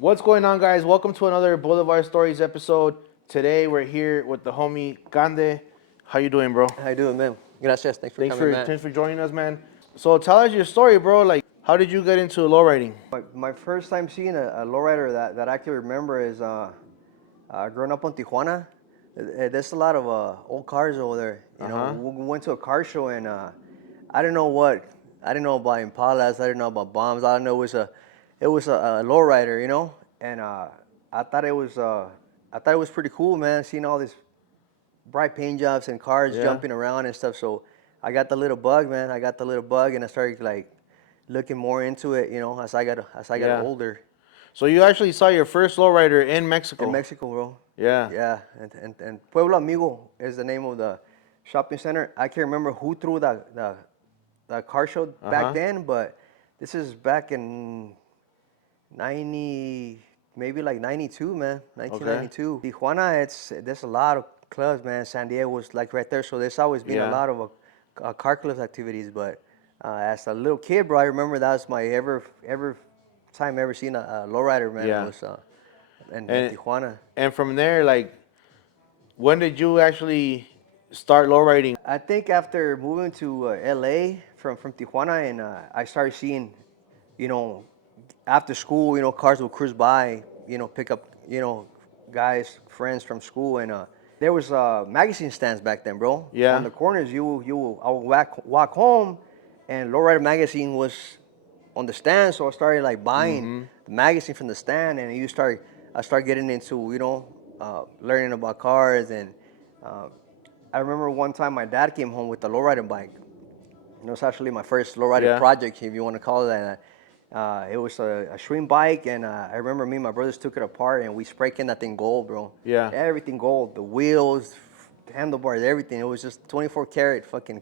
What's going on, guys? Welcome to another Boulevard Stories episode. Today we're here with the homie Cande. How you doing, bro? How you doing, man? Gracias. Thanks for coming, man. Thanks for joining us, man. So tell us your story, bro. Like, how did you get into lowriding? My first time seeing a lowrider that I can remember is growing up on Tijuana. There's a lot of old cars over there. You know, we went to a car show and I didn't know what. I didn't know about Impalas. I didn't know about bombs. All I know was it was a lowrider, you know. And I thought it was pretty cool, man. Seeing all these bright paint jobs and cars jumping around and stuff. So I got the little bug, man. I got the little bug, and I started like looking more into it, you know, as I got older. So you actually saw your first lowrider in Mexico? In Mexico, bro. Yeah. Yeah, and Pueblo Amigo is the name of the shopping center. I can't remember who threw the car show back then, but this is back in 90, maybe like 92, man, 1992. Okay. Tijuana, there's a lot of clubs, man. San Diego was like right there, so there's always been a lot of car club activities. But as a little kid, bro, I remember that was my ever time ever seen a lowrider, man. Yeah. It was in Tijuana. And from there, like, when did you actually start lowriding? I think after moving to LA from Tijuana, and I started seeing, you know, after school, you know, cars would cruise by, you know, pick up, you know, guys, friends from school, and there was magazine stands back then, bro. Yeah. On the corners, I would walk home, and Lowrider magazine was on the stand, so I started like buying the magazine from the stand, and I started getting into, you know, learning about cars, and I remember one time my dad came home with a lowrider bike. It was actually my first lowrider project, if you want to call it that. It was a stream bike, and I remember me and my brothers took it apart, and we spray canned that thing gold, bro. Yeah. Everything gold. The wheels, handlebars, everything. It was just 24 karat fucking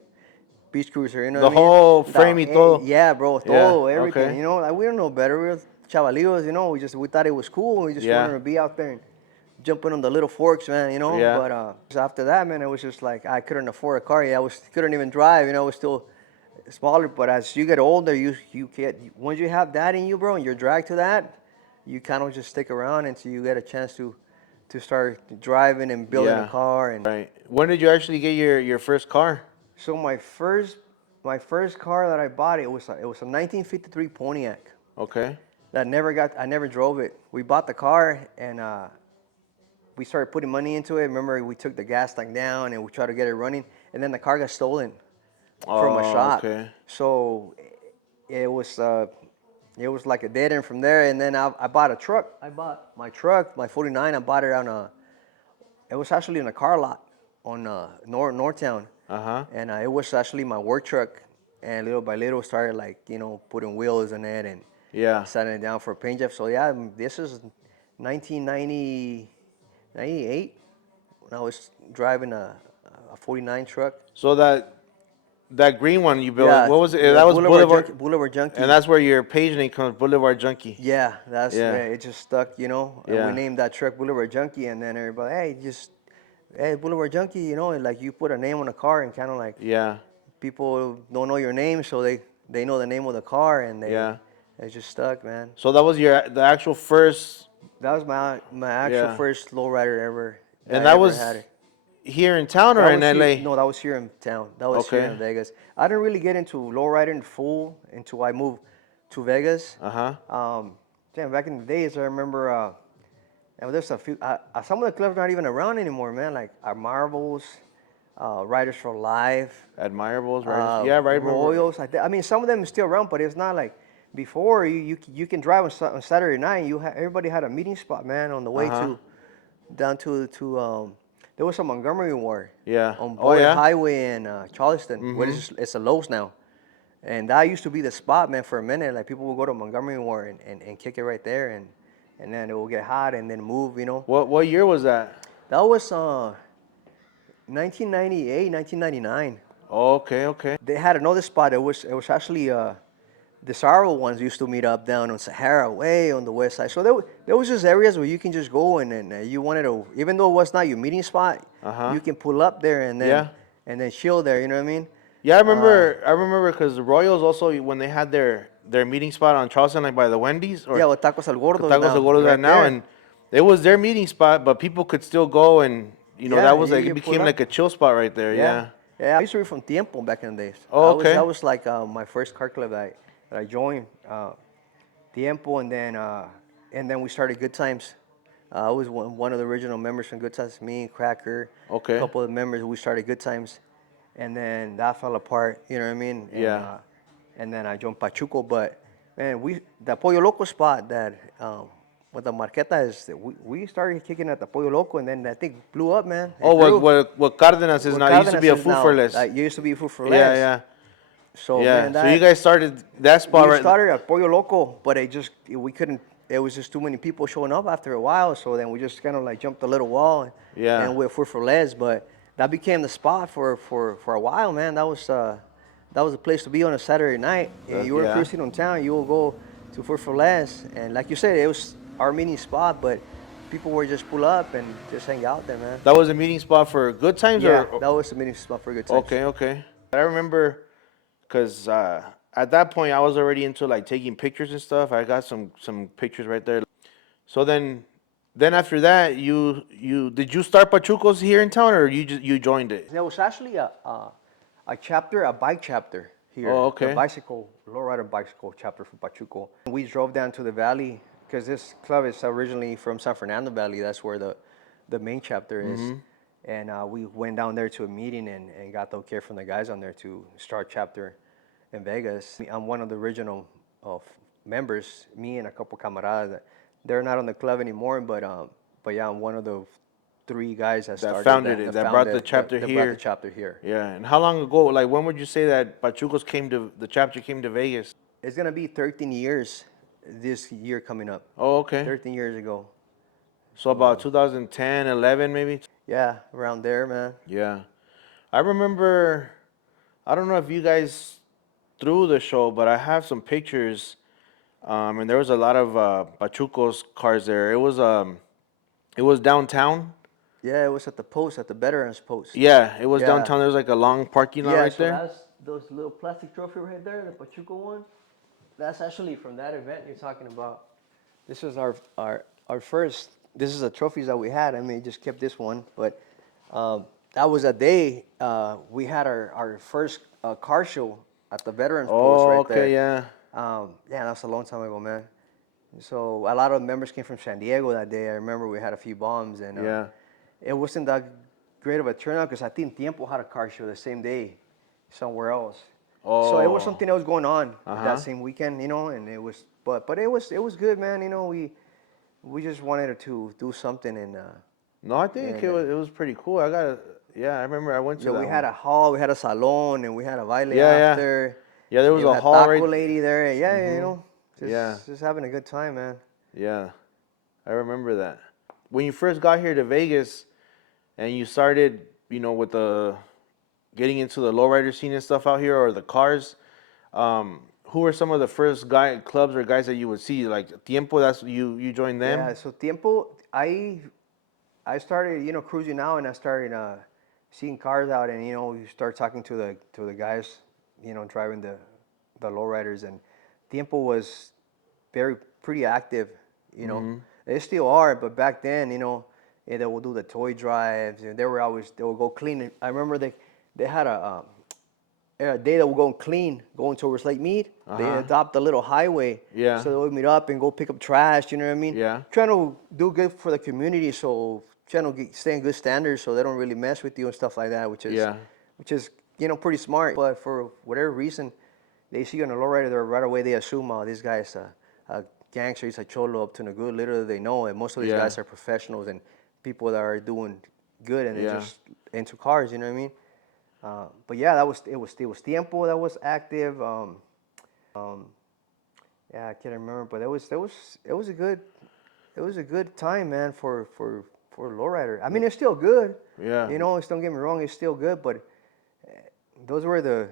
beach cruiser, you know what I mean? The whole frame y todo. Yeah, bro. Todo, everything. Okay. You know, like, we don't know better. We were chavalillos, you know. We thought it was cool. We just wanted to be out there and jumping on the little forks, man, you know. Yeah. But after that, man, it was just like I couldn't afford a car. Couldn't even drive, you know. I was still smaller, but as you get older, you get, once you have that in you, bro, and you're dragged to that, you kind of just stick around until you get a chance to start driving and building a car. And right. When did you actually get your first car? so my first car that I bought, it was a 1953 Pontiac. Okay. I never drove it. We bought the car, and we started putting money into it. Remember, we took the gas tank down and we tried to get it running, and then the car got stolen from a shop. Okay. So it was like a dead end from there. And then I bought a truck. I bought my truck, my 49. I bought it it was actually in a car lot on Northtown. And it was actually my work truck. And little by little started, like, you know, putting wheels in it and setting it down for a paint job. So yeah, this is 1998 when I was driving a 49 truck. So that green one you built, what was it? Yeah, that was Boulevard Junkie. And that's where your page name comes, Boulevard Junkie. Yeah, it just stuck, you know. And we named that truck Boulevard Junkie, and then everybody, hey, Boulevard Junkie, you know, and like you put a name on a car, and kind of like people don't know your name, so they know the name of the car, and it just stuck, man. So that was the actual first. That was my actual first lowrider ever. And that was here in town or in LA? No, that was here in town. That was here in Vegas. I didn't really get into lowriding full until I moved to Vegas. Back in the days, I remember there's a few. Some of the clubs aren't even around anymore, man. Like Marvels, Riders for Life. Admirables, Riders. Right. Royals. I mean, some of them are still around, but it's not like before. You can drive on Saturday night. Everybody had a meeting spot, man, on the way down to there was a Montgomery Ward. On Boyer Highway in Charleston. Where it's a Lowe's now. And that used to be the spot, man, for a minute. Like, people would go to Montgomery Ward and kick it right there, and then it will get hot and then move, you know. What year was that? That was 1998, 1999. Okay. They had another spot. It was actually desirable ones used to meet up down on Sahara way on the west side. So there was just areas where you can just go and you wanted to, even though it was not your meeting spot, you can pull up there and then chill there. You know what I mean? Yeah, I remember because the Royals also, when they had their their meeting spot on Charleston, like by the Wendy's or Yeah, with Tacos El Gordos Tacos now, El Gordos right right now, there. and it was their meeting spot, but people could still go, and Yeah, that was like it you pull became up. like a chill spot right there. Yeah, Yeah. yeah. I used to be from Tiempo back in the days. Oh, okay. That was like my first car club that I joined. Tiempo, and then we started Good Times. I was one of the original members from Good Times. Me, Cracker, a Okay. couple of members. We started Good Times, and then that fell apart. You know what I mean? Yeah. And then I joined Pachuco. But man, the Pollo Loco spot that with the Marqueta is that we started kicking at the Pollo Loco, and then I think blew up, man. Oh, It grew. what Cardenas is What now? It used to be Cardenas a is food for now, less. you used to be food for Yeah, less. yeah, So yeah. man, So you guys started that spot we right. started at Pollo Loco, but we couldn't. It was just too many people showing up after a while. So then we just kind of like jumped a little wall, Yeah. and went for Les. But that became the spot for a while, man. That was a place to be on a Saturday night. You were Yeah. cruising on town, you will go to for Les, and like you said, it was our mini spot, but people were just pull up and just hang out there, man. That was a meeting spot for Good Times, Yeah, or that was the mini spot for Good Times. okay, okay. I remember because at that point I was already into like taking pictures and stuff. I got some pictures right there. So then after that, you did you start Pachucos here in town, or you joined it? There was actually a chapter, a bike chapter here, Oh, the okay. lowrider bicycle chapter for Pachuco. We drove down to the valley because this club is originally from San Fernando Valley. That's where the main chapter is. And we went down there to a meeting and got the okay from the guys on there to start chapter in Vegas. I'm one of the original of members, me and a couple camaradas. They're not on the club anymore, but yeah, I'm one of the three guys that That started founded it. That brought the chapter that brought the here. chapter here. Yeah. And how long ago? Like when would you say that Pachucos came to the chapter came to Vegas? It's gonna be 13 years this year coming up. Oh, okay. 13 years ago. So about 2010, 11 maybe. Yeah, around there, man. Yeah. I remember. I don't know if you guys threw the show, but I have some pictures. And there was a lot of Pachucos cars there. It was downtown. Yeah, it was at the post, at the Veterans Post. Yeah, it was Yeah. downtown. There was like a long parking lot Yeah, right so there. that's those little plastic trophy right there, the Pachuco one. That's actually from that event you're talking about. This was our first. This is the trophies that we had. I mean, just kept this one, but that was a day we had our first car show at the Veterans Post Oh, right there. okay, yeah. Yeah, that's a long time ago, man. So a lot of members came from San Diego that day. I remember we had a few bombs, and Yeah. it wasn't that great of a turnout because I think Tiempo had a car show the same day somewhere else. So it was Oh. something that was going on Uh-huh. that same weekend, and it was, but it was good, man. We just wanted to do something, and No, I think it was pretty cool. Yeah, I remember I went to that we had one. a hall, we had a salon, and we had a baile Yeah, yeah. after. Yeah, there was You a had hall taco right. lady there. Yeah, Yeah. just having a good time, man. Yeah, I remember that. When you first got here to Vegas, and you started, with the getting into the lowrider scene and stuff out here, or the cars. Who were some of the first clubs or guys that you would see? Like Tiempo, that's you joined them. Yeah, so Tiempo, I started, cruising out, and I started seeing cars out, and you start talking to the guys, driving the lowriders, and Tiempo was pretty active, They still are, but back then, they would do the toy drives, and they would go clean. I remember they had a day that would go clean, going towards Lake Mead. They adopt a little highway. Yeah. So they would meet up and go pick up trash, you know what I mean? Yeah. Trying to do good for the community, so trying to stay in good standards so they don't really mess with you and stuff like that, which is pretty smart. But for whatever reason, they see you on a lowrider, right away they assume, this guy's a gangster, he's a cholo up to no good. Literally, they know, and most of these Yeah. guys are professionals and people that are doing good, and they're Yeah. just into cars, you know what I mean? But yeah, it was Tiempo that was active. Yeah, I can't remember, but it was a good time, man, for lowrider. I mean, it's still good. Yeah. Don't get me wrong, it's still good, but those were the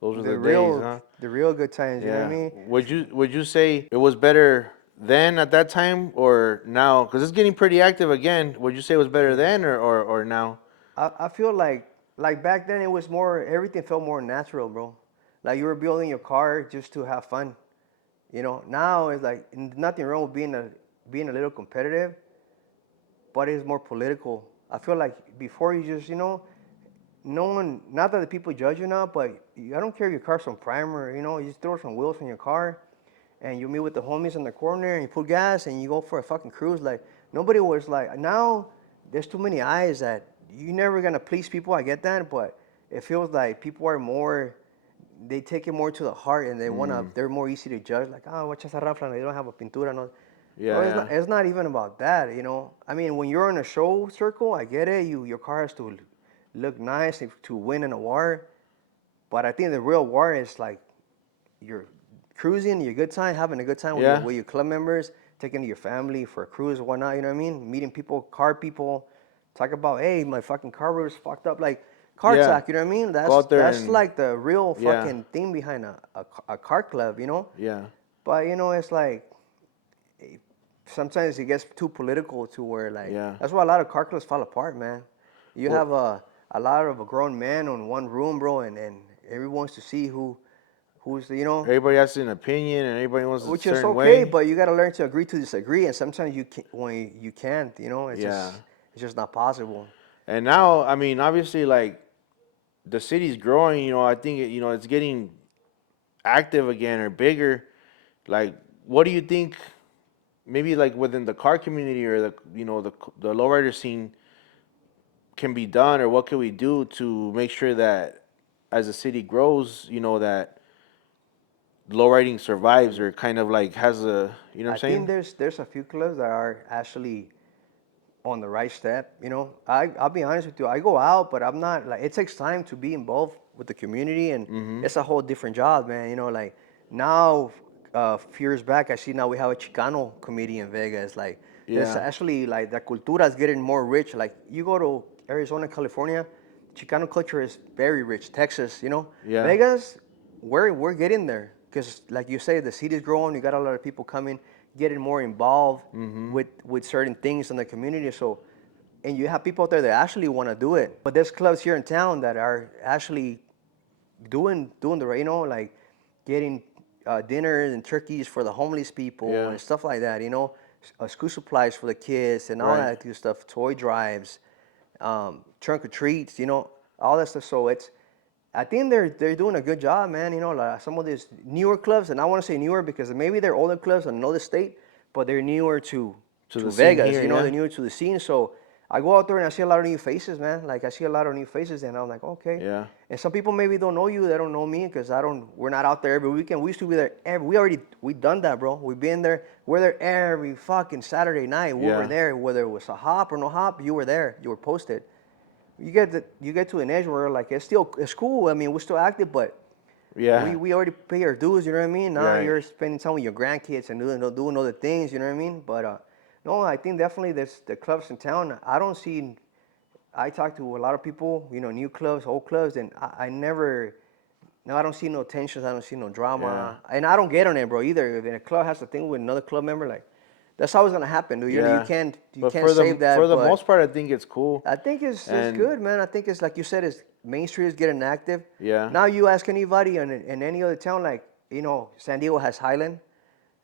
days, huh? the real good times. You know Yeah. what I mean? Would you say it was better then at that time or now? Because it's getting pretty active again. Would you say it was better then or now? I feel like back then it was more, everything felt more natural, bro. Like you were building your car just to have fun. You know, now it's like nothing wrong with being a little competitive, but it's more political. I feel like before you just, no one, not that the people judge you now, but I don't care if your car's on primer, you just throw some wheels in your car and you meet with the homies in the corner and you put gas and you go for a fucking cruise. Like, nobody was like, now there's too many eyes that you're never gonna please people. I get that, but it feels like people are more, they take it more to the heart and they're more easy to judge. Like, oh, what esa rafla, they don't have a pintura. No. Yeah, Bro, yeah. it's not even about that. I mean, when you're in a show circle, I get it. Your car has to look nice to win an award. But I think the real war is like you're cruising, your good time, having a good time with Yeah. your club members, taking your family for a cruise or whatnot. You know what I mean? Meeting people, car people. Talk about, hey, my fucking car was fucked up. Like car Yeah. talk. You know what I mean? Go out there That's and like the real yeah, fucking thing behind a car club. yeah, But it's like sometimes it gets too political to where like yeah. that's why a lot of car clubs fall apart, man. You Well, have a lot of grown men on one room, bro, and everyone wants to see who's everybody has an opinion and everybody wants a which is certain okay, way. but you got to learn to agree to disagree, and sometimes you can when you can't, Yeah. it's just not possible. And now, I mean, obviously, like the city's growing. I think it's getting active again or bigger. Like, what do you think? Maybe like within the car community or the lowrider scene can be done, or what can we do to make sure that as the city grows, that lowriding survives or kind of like has a, you know what I'm I think saying? there's a few clubs that are actually on the right step. I'll be honest with you. I go out, but I'm not like it takes time to be involved with the community, and Mm-hmm. it's a whole different job, man. Like now, a few years back, I see now we have a Chicano committee in Vegas. Like there's Yeah. actually like the cultura is getting more rich. Like you go to Arizona, California, Chicano culture is very rich. Texas, Yeah. Vegas, we're getting there because like you say, the city's growing. You got a lot of people coming, getting more involved Mm-hmm. with certain things in the community. So, and you have people out there that actually want to do it. But there's clubs here in town that are actually doing the right, like getting dinners and turkeys for the homeless people Yeah. and stuff like that. School supplies for the kids and all Right. that good stuff. Toy drives, trunk or treats. All that stuff. So I think they're doing a good job, man. Like some of these newer clubs, and I want to say newer because maybe they're older clubs in another state, but they're newer To the to scene Vegas. here, yeah. They're newer to the scene. So I go out there and I see a lot of new faces, man. Like I see a lot of new faces, and I'm like, okay. Yeah. And some people maybe don't know you, they don't know me because we're not out there every weekend. We used to be there we done that, bro. We've been there. We're there every fucking Saturday night. We were Yeah. there, whether it was a hop or no hop. You were there. You were posted. You get to an age where like it's cool. I mean, we're still active, but Yeah. we already pay our dues. You know what I mean? Now Right. you're spending time with your grandkids and doing other things. You know what I mean? But no, I think definitely there's the clubs in town. I talk to a lot of people. New clubs, old clubs, and I never. No, I don't see no tensions. I don't see no Yeah. drama, and I don't get on it, bro. Either if a club has a thing with another club member, like that's always gonna happen, dude. Yeah. You But can't for the save for that, the but most part, I think it's cool. I think it's And good, man. I think it's like you said, is Main Street is getting active. yeah. Now you ask anybody in any other town, like San Diego has Highland,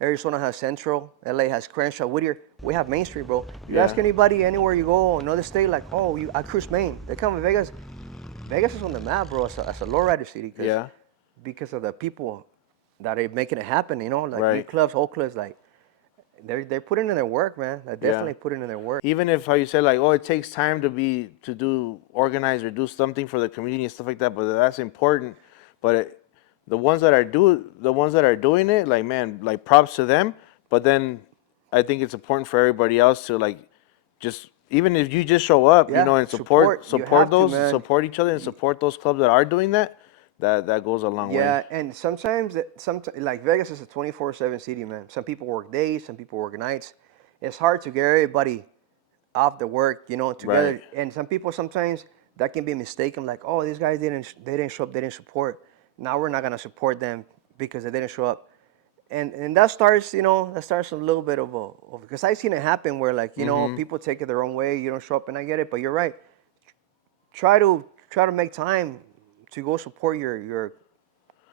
Arizona has Central, LA has Crenshaw, Whittier. We have Main Street, bro. You ask Yeah. anybody anywhere you go, another state, like, oh, I cruise Main. They come to Vegas. Vegas is on the map, bro. As a lowrider city, Yeah. because of the people that are making it happen. Like new Right. clubs, old clubs, like they're putting in their work, man. They're Yeah. definitely putting in their work. Even if how you said like, oh, it takes time to do organize or do something for the community and stuff like that, but that's important. But the ones that are doing it, like man, like props to them. But then I think it's important for everybody else to like just even if you just show up, Yeah, and support support. You support have to, those man. support each other and support those clubs that are doing that, that goes a long way. Yeah, and sometimes like Vegas is a 24/7 city, man. Some people work days, some people work nights. It's hard to get everybody off the work, Right. together. And some people sometimes that can be mistaken, like, oh, these guys they didn't show up, they didn't support. Now we're not gonna support them because they didn't show up. And that starts a little bit because I've seen it happen where like Mm-hmm. people take it their own way. You don't show up, and I get it, but you're right. Try to make time to go support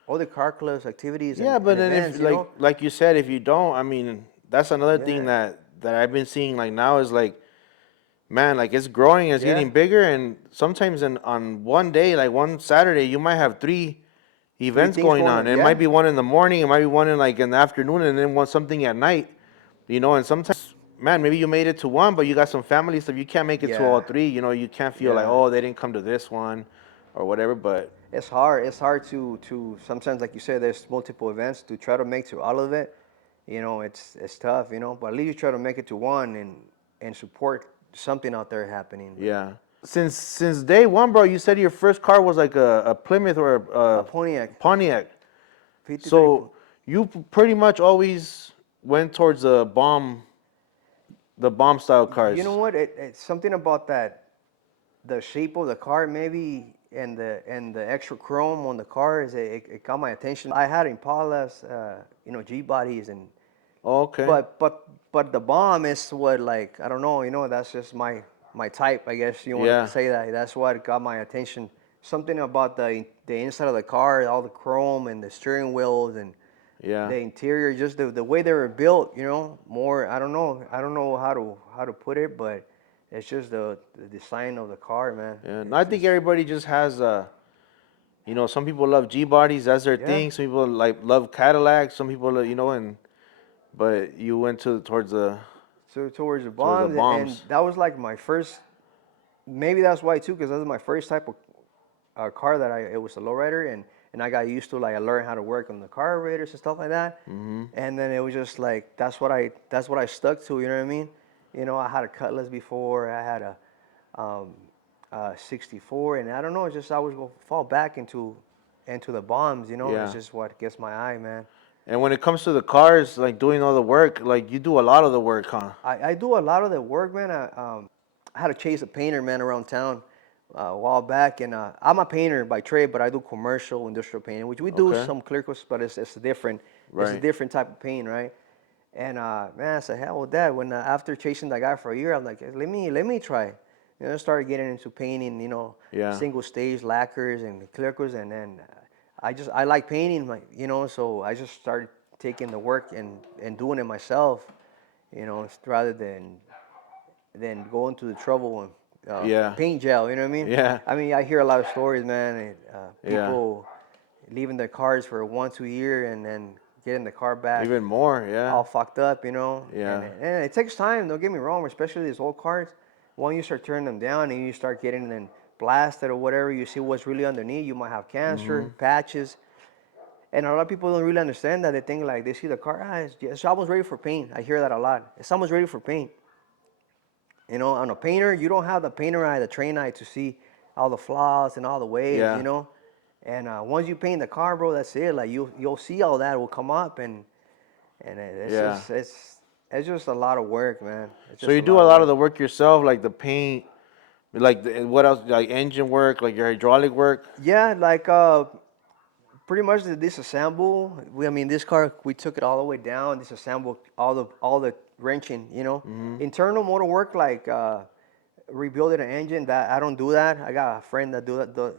all the car clubs, activities, Yeah, but and then if events, you know? like you said, if you don't, I mean, that's another thing Yeah, that I've been seeing like now is like, man, like it's growing, it's yeah. getting bigger, and sometimes on one day, like one Saturday, you might have three Three events things going going on. on. It might Yeah, be one in the morning, it might be one in like in the afternoon, and then one something at night. And sometimes, man, maybe you made it to one, but you got some family stuff. You can't make it to all yeah, three. You can't feel like, yeah. oh, they didn't come to this one or whatever. But It's hard. It's hard to sometimes, like you said, there's multiple events to try to make to all of it. You know, it's tough. You know, but at least you try to make it to one and support something out there happening. But yeah, since day one, bro, you said your first car was like a Plymouth or a a Pontiac Pontiac. 53. So you pretty much always went towards the bomb style You know cars. what? It's something about that, the shape of the car maybe, and the extra chrome on the cars. It got my attention. I had Impalas, G bodies, and Okay. but the bomb is what, like, I don't know. You know, that's just my type. I guess you want to Yeah. say that. That's what got my attention. Something about the inside of the car, all the chrome and the steering wheels and Yeah. the interior, just the way they were built, more, I don't know how to put it, but it's just the design of the car, man. Yeah. And I It's think just, everybody just has some people love G bodies, that's their yeah. thing. Some people like love Cadillacs. Some people, and but you went towards the So towards the towards the bombs, and bombs. that was like my first, maybe that's why too, because that was my first type of car that it was a lowrider, and I got used to, like, I learned how to work on the carburetors and stuff like that. And then it was just like, that's what I stuck to, you know what I mean? I had a Cutlass before, I had um, 64, and I don't know, it's just I always go fall back into the bombs, it's Yeah. just what gets my eye, man. And when it comes to the cars, like doing all the work, like you do a lot of the work, huh? I do a lot of the work, man. I had to chase a painter, man, around town a while back, and I'm a painter by trade, but I do commercial industrial painting, which we do Okay. some clear coats, but it's a Right. different type of paint, right? And man, I said, hell with that. When after chasing that guy for a year, I'm like, let me try. Started getting into painting, Yeah. single stage lacquers and clear coats, and then I like painting, like, so I just started taking the work and doing it myself, rather than going to the trouble and Yeah. paint gel. You know what I mean? Yeah. I mean, I hear a lot of stories, man. And, Yeah. people leaving their cars for 1-2 year and then getting the car back Even more. Yeah. all fucked up, and, Yeah. and it takes time. Don't get me wrong, especially these old cars. When you start turning them down and you start getting them blasted or whatever, you see what's really underneath. You might have cancer, patches. And a lot of people don't really understand that. They think, like, they see the car, it's almost ready for paint. I hear that a lot. It's almost ready for paint. On a painter, you don't have the painter eye, the train eye, to see all the flaws and all the waves, Yeah. And once you paint the car, bro, that's it. Like, you'll see all that will come up, and it's Yeah. just it's just a lot of work, man. It's So just you a do lot a of lot of work. the work yourself, like the paint, like what else? Like engine work, like your hydraulic work. Yeah, like pretty much the disassemble. I mean, this car, we took it all the way down, disassembled all the wrenching. Internal motor work, like rebuilding an engine. That I don't do that. I got a friend that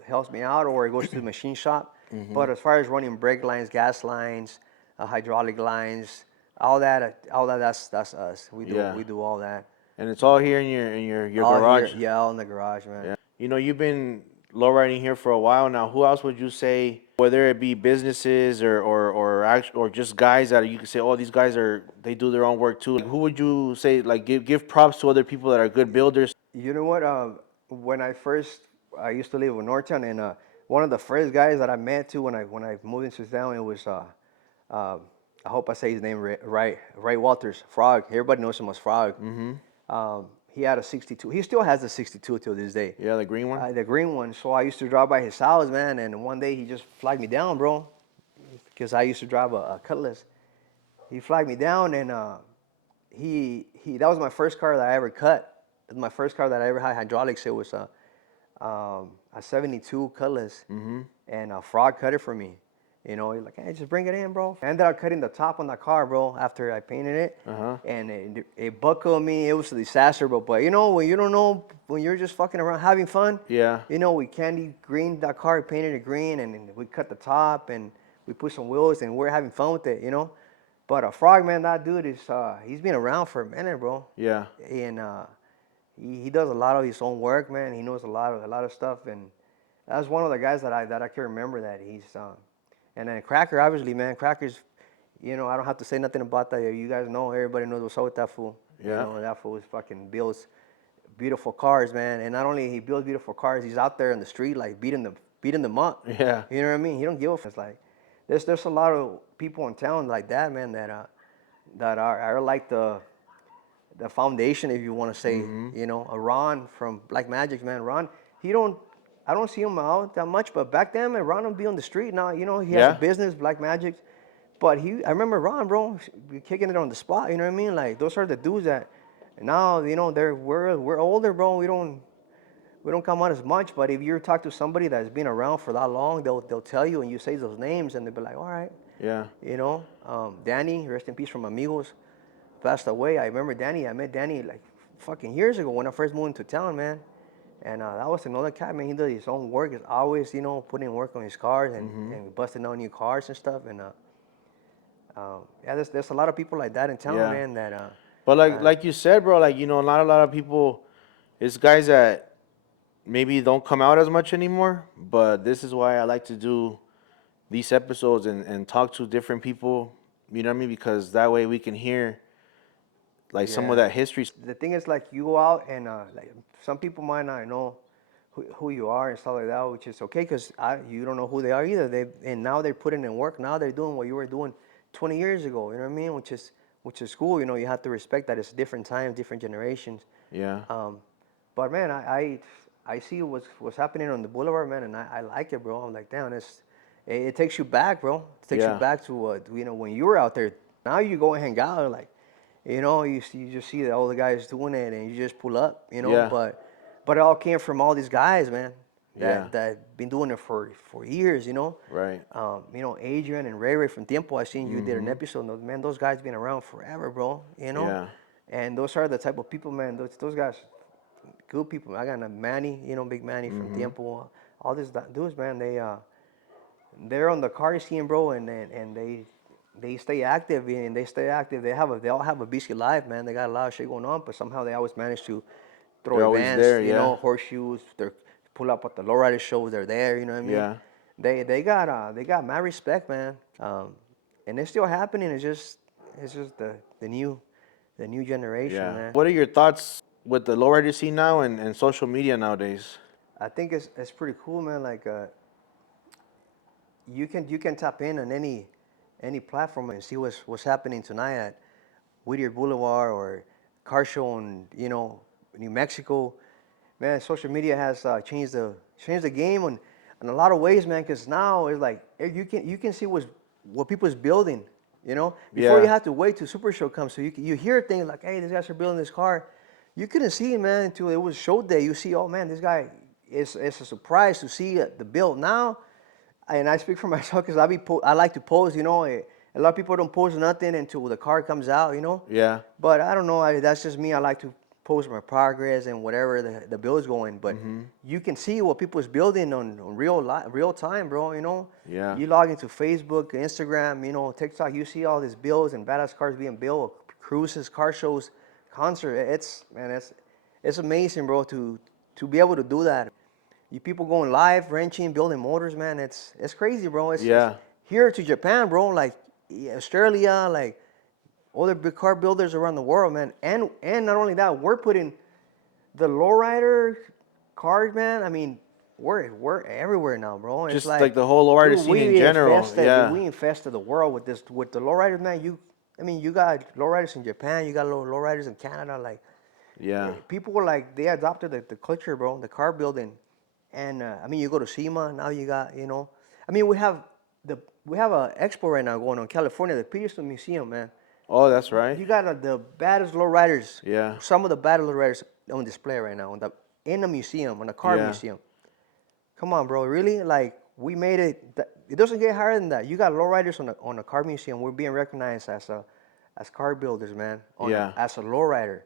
helps me out, or it goes to the machine shop. But as far as running brake lines, gas lines, hydraulic lines, all that, that's us. We do Yeah. we do all that. And it's all here in your All here, garage. yeah, all in the garage, man. Yeah. You've been lowriding here for a while now. Who else would you say, whether it be businesses or just guys that you could say, oh, these guys they do their own work too. Like, who would you say, like, give props to other people that are good builders? You know what? When I used to live in Northtown, and one of the first guys that I met too when I moved into town, it was uh, I hope I say his name right, Ray Walters, Frog. Everybody knows him as Frog. He had a 62. He still has a 62 till this day. Yeah, the green one. The green one. So I used to drive by his house, man, and one day he just flagged me down, bro, because I used to drive a Cutlass. He flagged me down, and he that was my first car that I ever cut. It was my first car that I ever had hydraulics. It was a 72 Cutlass, and a Frog cut it for me. He's like, hey, just bring it in, bro. I ended up cutting the top on the car, bro, after I painted it. Uh-huh. And it buckled me. It was a disaster, but when you don't know, when you're just fucking around having fun, Yeah. we candy green that car, painted it green, and we cut the top, and we put some wheels and we're having fun with it, you know. But a Frog, man, that dude is he's been around for a minute, bro. Yeah. And he does a lot of his own work, man. He knows a lot of stuff, and that's one of the guys that I can remember that he's. And then Cracker, obviously, man, Cracker's. You know, I don't have to say nothing about that. You guys know, everybody knows what's up with that fool. You Yeah. know, that fool is fucking builds beautiful cars, man. And not only he builds beautiful cars, he's out there in the street like beating them up. Yeah. You know what I mean? He don't give a fuck. It's like there's a lot of people in town like that, man, that are like the foundation, if you want to say. Mm-hmm. You know, a Ron from Black Magic, man. Ron, he don't. I don't see him out that much, but back then, man, Ron would be on the street. Now, you know, he has a Yeah. business, Black Magic. But I remember Ron, bro, kicking it on the spot. You know what I mean? Like those are the dudes that now, you know, we're older, bro. We don't come out as much. But if you talk to somebody that's been around for that long, they'll tell you, and you say those names, and they'll be like, all right, Yeah. you know. Danny, rest in peace from Amigos, passed away. I remember Danny. I met Danny like fucking years ago when I first moved into town, man. And that was another cat, man. He does his own work. He's always, you know, putting work on his cars Mm-hmm. and busting out new cars and stuff. And yeah, there's a lot of people like that in town, Yeah. man. That But like you said, bro, like you know, not a lot of people. It's guys that maybe don't come out as much anymore. But this is why I like to do these episodes and talk to different people. You know what I mean? Because that way we can hear like some of yeah. that history. The thing is, like, you go out and like some people might not know who you are and stuff like that, which is okay because you don't know who they are either. And now they're putting in work. Now they're doing what you were doing 20 years ago. You know what I mean? Which is cool. You know, you have to respect that it's different times, different generations. Yeah. But man, I see what's happening on the boulevard, man, and I like it, bro. I'm like, damn, it takes you back, bro. It takes you Yeah. back to you know, when you were out there. Now you go and hang out, like, you know, you just see that all the guys doing it, and you just pull up, you know. Yeah. But it all came from all these guys, man, Yeah. that been doing it for years, you know. Right. You know, Adrian and Ray from Tiempo. I seen you did an Mm-hmm. episode. Man, those guys been around forever, bro. You know. Yeah. And those are the type of people, man. Those guys, good people. I got a Manny, you know, Big Manny from Mm-hmm. Tiempo. All these dudes, man, they're on the car scene, bro, and they stay active and they stay active. They all have a busy life, man. They got a lot of shit going on, but somehow they always manage to throw They're always events, there. you Yeah. know, horseshoes. They pull up at the lowrider shows. They're there, you know what I mean? Yeah. They got mad respect, man. And it's still happening. It's just the new generation, Yeah. man. What are your thoughts with the lowrider scene now and social media nowadays? I think it's pretty cool, man. Like you can tap in on any platform and see what's happening tonight at Whittier Boulevard or car show in, you know, New Mexico. Man, social media has changed the game in a lot of ways, man. Because now it's like you can see what people's building. You know, before you Yeah. have to wait till Super Show comes, so you hear things like, hey, these guys are building this car. You couldn't see it, man, until it was show day. You see, oh man, this guy it's a surprise to see the build now. And I speak for myself because I like to pose, you know. A lot of people don't pose nothing until the car comes out, you know. Yeah. But I don't know. That's just me. I like to post my progress and whatever the build's going. But Mm-hmm. you can see what people's building on real time, bro. You know. Yeah. You log into Facebook, Instagram, you know, TikTok. You see all these builds and badass cars being built, cruises, car shows, concert. It's amazing, bro, to be able to do that. You people going live, wrenching, building motors, man. It's crazy, bro. It's Yeah. here to Japan, bro. Like Australia, like other big car builders around the world, man. And not only that, we're putting the lowrider cars, man. I mean, we're everywhere now, bro. It's Just like like, the whole lowrider dude, scene in general. Yeah. we infested the world with the lowriders, man. I mean, you got lowriders in Japan, you got lowriders in Canada, like. Yeah. People were like, they adopted the culture, bro, the car building. And I mean, you go to SEMA, now you got, you know, I mean, we have a expo right now going on in California, the Peterson Museum, man. Oh, that's right. You got the baddest lowriders, Yeah. some of the baddest lowriders on display right now in the museum, on the car Yeah. museum. Come on, bro, really? Like, we made it. It doesn't get higher than that. You got lowriders on the car museum. We're being recognized as car builders, man. Yeah. As a lowrider.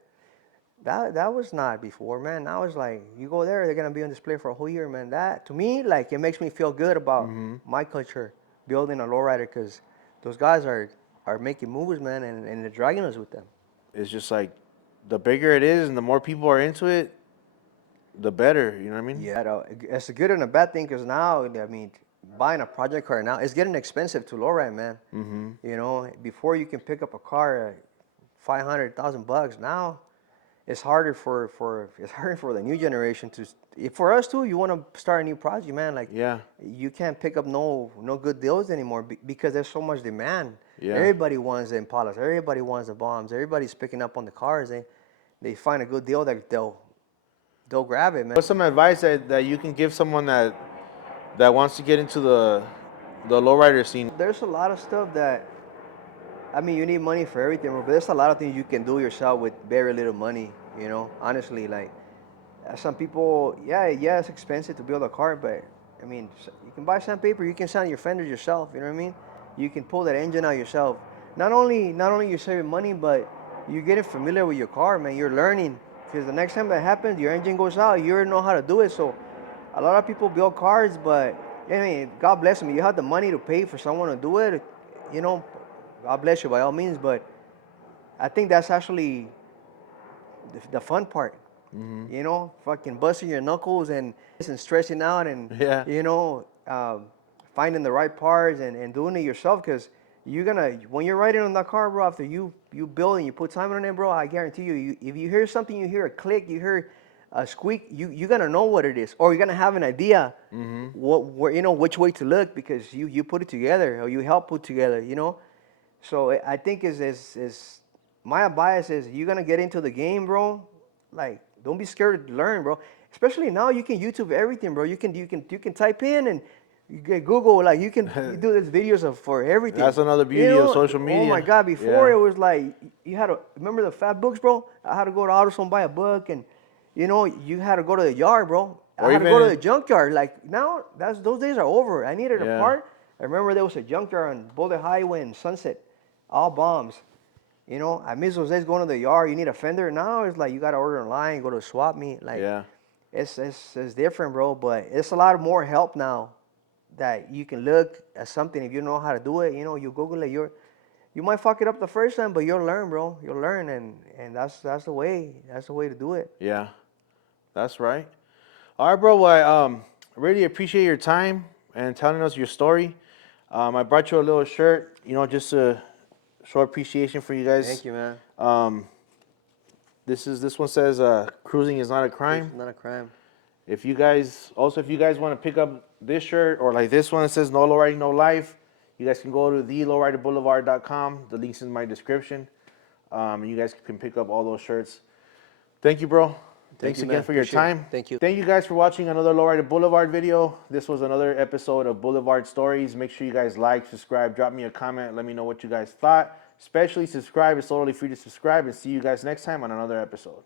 That was not before, man. Now it's like you go there, they're gonna be on display for a whole year, man. That to me, like, it makes me feel good about Mm-hmm. my culture building a lowrider because those guys are making moves, man, and they're dragging us with them. It's just like the bigger it is and the more people are into it, the better. You know what I mean? Yeah, it's a good and a bad thing because now, I mean, buying a project car now it's getting expensive to lowride, man. Mm-hmm. You know, before you can pick up a car at $500,000. Now it's harder it's harder for the new generation to. For us too, you want to start a new project, man. Like, Yeah. you can't pick up no good deals anymore because there's so much demand. Yeah. Everybody wants the Impalas. Everybody wants the bombs. Everybody's picking up on the cars. They find a good deal that they'll grab it, man. What's some advice that you can give someone that wants to get into the lowrider scene? There's a lot of stuff that, I mean, you need money for everything, bro. But there's a lot of things you can do yourself with very little money. You know, honestly, like some people, yeah, it's expensive to build a car, but I mean, you can buy sandpaper. You can sand your fenders yourself. You know what I mean? You can pull that engine out yourself. Not only you're saving money, but you're getting familiar with your car, man. You're learning because the next time that happens, your engine goes out. You already know how to do it. So, a lot of people build cars, but I mean, God bless them. You have the money to pay for someone to do it. You know, God bless you by all means, but I think that's actually the fun part. Mm-hmm. You know, fucking busting your knuckles and stressing out and, Yeah. you know, finding the right parts and doing it yourself because when you're riding on that car, bro, after you build and you put time on it, bro, I guarantee you, if you hear something, you hear a click, you hear a squeak, you're going to know what it is, or you're going to have an idea Mm-hmm. which way to look because you put it together or you help put together, you know. So I think is my advice is you're gonna get into the game, bro. Like, don't be scared to learn, bro. Especially now, you can YouTube everything, bro. You can type in and you get Google. Like, you do these videos for everything. That's another You beauty of know, social oh my media. God! Before Yeah. it was like you had to remember the fat books, bro. I had to go to AutoZone buy a book, and you know you had to go to the yard, bro. I Or had to go to the even junkyard. Like now, those days are over. I needed a yeah. part. I remember there was a junkyard on Boulevard Highway in Sunset, all bombs. You know, I miss those days going to the yard. You need a fender. Now it's like you got to order online, go to a swap meet. Like, Yeah. it's different, bro. But it's a lot more help now that you can look at something if you know how to do it. You know, you Google it. You might fuck it up the first time, but you'll learn, bro. You'll learn, and that's the way. That's the way to do it. Yeah. That's right. All right, bro. Well, I really appreciate your time and telling us your story. I brought you a little shirt, you know, just to show appreciation for you guys. Thank you, man. This one says cruising is not a crime. It's not a crime. If you guys want to pick up this shirt or like this one that says no low riding, no life, you guys can go to thelowriderblvd.com. The link's in my description. And you guys can pick up all those shirts. Thank you, bro. Thanks you, again man. for your Appreciate it. time. Thank you. Thank you guys for watching another Lowrider Boulevard video. This was another episode of Boulevard Stories. Make sure you guys like, subscribe, drop me a comment. Let me know what you guys thought. Especially subscribe. It's totally free to subscribe. And see you guys next time on another episode.